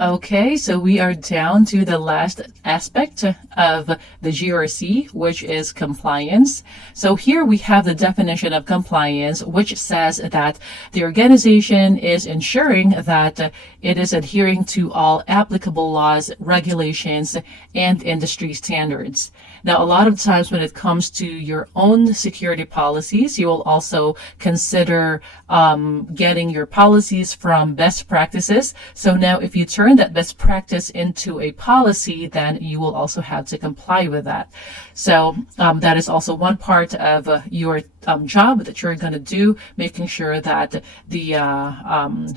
Okay, so we are down to the last aspect of the GRC, which is compliance. So here we have the definition of compliance, which says that the organization is ensuring that it is adhering to all applicable laws, regulations, and industry standards. Now, a lot of times when it comes to your own security policies, you will also consider getting your policies from best practices. So now if you turn that best practice into a policy, then you will also have to comply with that. So that is also one part of your job that you're going to do, making sure that the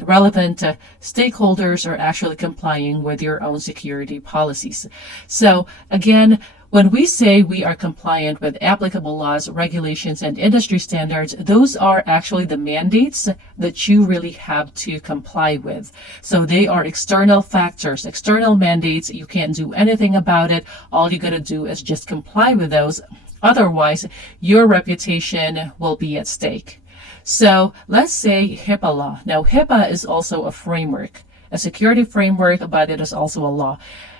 relevant stakeholders are actually complying with your own security policies. So again, when we say we are compliant with applicable laws, regulations, and industry standards, those are actually the mandates that you really have to comply with. So they are external factors, external mandates. You can't do anything about it. All you got to do is just comply with those. Otherwise, your reputation will be at stake. So let's say HIPAA law. Now, HIPAA is also a framework, a security framework, but it is also a law.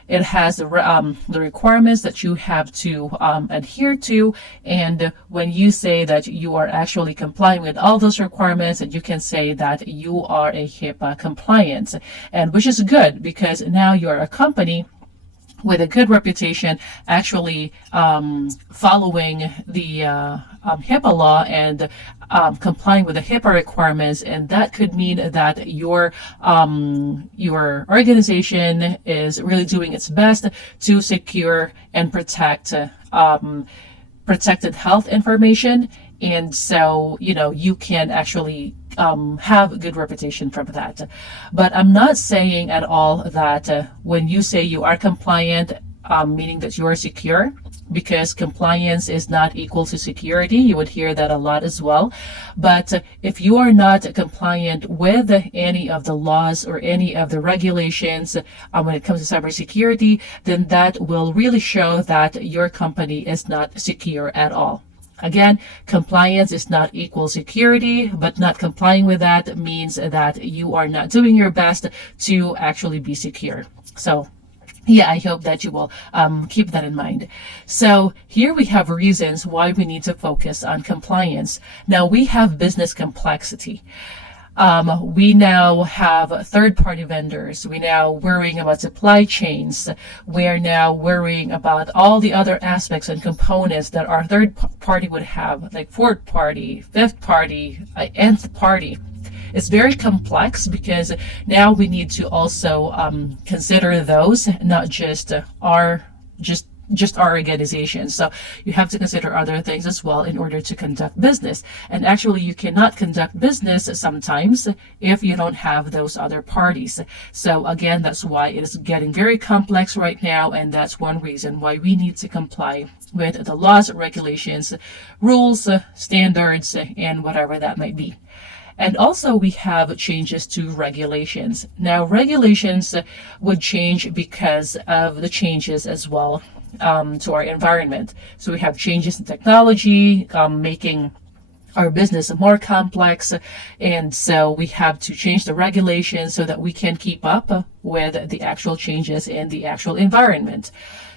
It has the requirements that you have to adhere to. And when you say that you are actually complying with all those requirements, and you can say that you are a HIPAA compliant, and which is good because now you're a company with a good reputation actually following the HIPAA law and complying with the HIPAA requirements, and that could mean that your organization is really doing its best to secure and protect protected health information. And so, you can actually have a good reputation from that. But I'm not saying at all that when you say you are compliant, meaning that you are secure, because compliance is not equal to security. You would hear that a lot as well. But if you are not compliant with any of the laws or any of the regulations when it comes to cybersecurity, then that will really show that your company is not secure at all. Again, compliance is not equal security, but not complying with that means that you are not doing your best to actually be secure. So yeah, I hope that you will keep that in mind. So here we have reasons why we need to focus on compliance. Now we have business complexity. We now have third-party vendors. We're now worrying about supply chains. We are now worrying about all the other aspects and components that our third party would have, like fourth party, fifth party, nth party. It's very complex because now we need to also consider those, not just our organization. So you have to consider other things as well in order to conduct business. And actually, you cannot conduct business sometimes if you don't have those other parties. So again, that's why it is getting very complex right now. And that's one reason why we need to comply with the laws, regulations, rules, standards, and whatever that might be. And also we have changes to regulations. Now regulations would change because of the changes as well to our environment. So we have changes in technology, making our business more complex. And so we have to change the regulations so that we can keep up with the actual changes in the actual environment.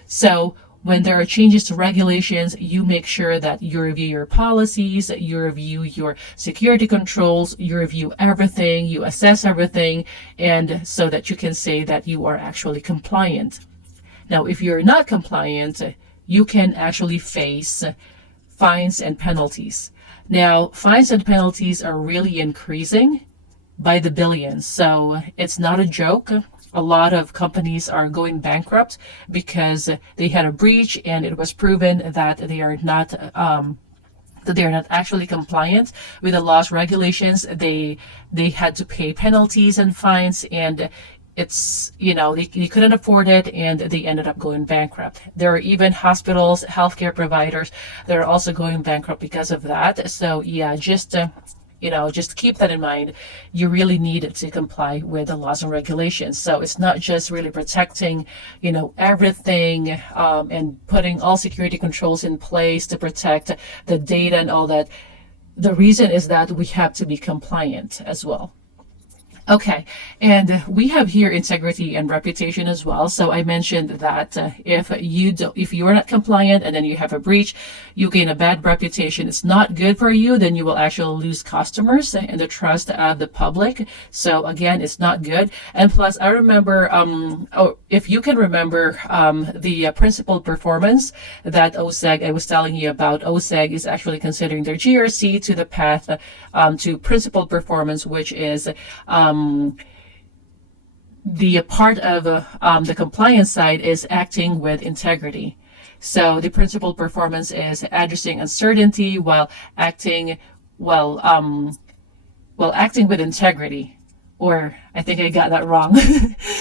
So when there are changes to regulations, you make sure that you review your policies, you review your security controls, you review everything, you assess everything, and so that you can say that you are actually compliant. Now, if you're not compliant, you can actually face fines and penalties. Now, fines and penalties are really increasing by the billions, so it's not a joke. A lot of companies are going bankrupt because they had a breach and it was proven that they are not actually compliant with the laws, regulations. They had to pay penalties and fines, and it's, they couldn't afford it, and they ended up going bankrupt. There are even hospitals, healthcare providers that are also going bankrupt because of that. So yeah, just keep that in mind. You really need to comply with the laws and regulations. So it's not just really protecting, everything and putting all security controls in place to protect the data and all that. The reason is that we have to be compliant as well. Okay, and we have here integrity and reputation as well. So I mentioned that if you are not compliant and then you have a breach, you gain a bad reputation. It's not good for you. Then you will actually lose customers and the trust of the public. So again, it's not good. And plus, I remember, if you can remember, the principal performance that OSEG I was telling you about. OSEG is actually considering their GRC to the path to principal performance, which is the part of the compliance side is acting with integrity. So the principal performance is addressing uncertainty while acting acting with integrity. Or I think I got that wrong.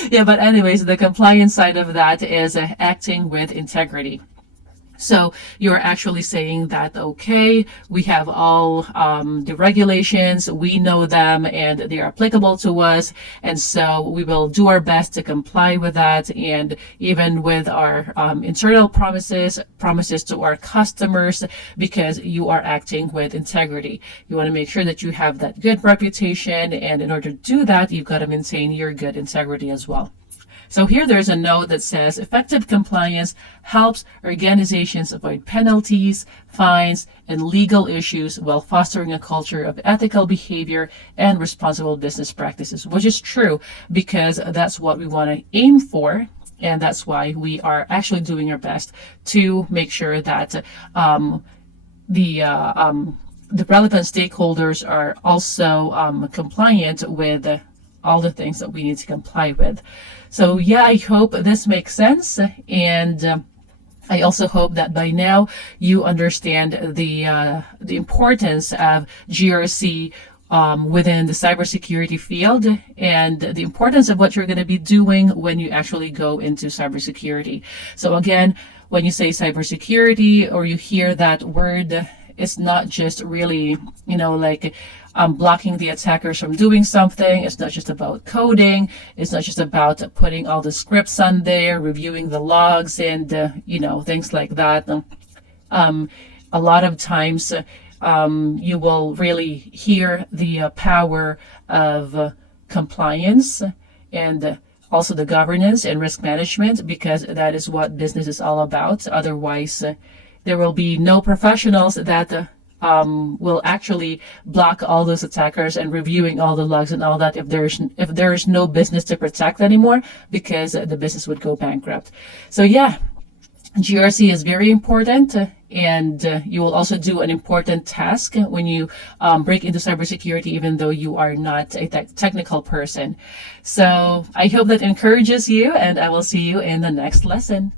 Yeah, but anyways, the compliance side of that is acting with integrity. So you're actually saying that, okay, we have all the regulations, we know them, and they are applicable to us. And so we will do our best to comply with that. And even with our internal promises to our customers, because you are acting with integrity. You want to make sure that you have that good reputation. And in order to do that, you've got to maintain your good integrity as well. So here there's a note that says effective compliance helps organizations avoid penalties, fines, and legal issues while fostering a culture of ethical behavior and responsible business practices, which is true because that's what we want to aim for. And that's why we are actually doing our best to make sure that the relevant stakeholders are also compliant with all the things that we need to comply with. So yeah, I hope this makes sense. And I also hope that by now you understand the importance of GRC within the cybersecurity field and the importance of what you're going to be doing when you actually go into cybersecurity. So again, when you say cybersecurity or you hear that word, it's not just really, like blocking the attackers from doing something. It's not just about coding. It's not just about putting all the scripts on there, reviewing the logs and, things like that. A lot of times you will really hear the power of compliance and also the governance and risk management, because that is what business is all about. Otherwise, there will be no professionals that will actually block all those attackers and reviewing all the logs and all that if there's no business to protect anymore, because the business would go bankrupt. So yeah, GRC is very important, and you will also do an important task when you break into cybersecurity, even though you are not a technical person. So I hope that encourages you, and I will see you in the next lesson.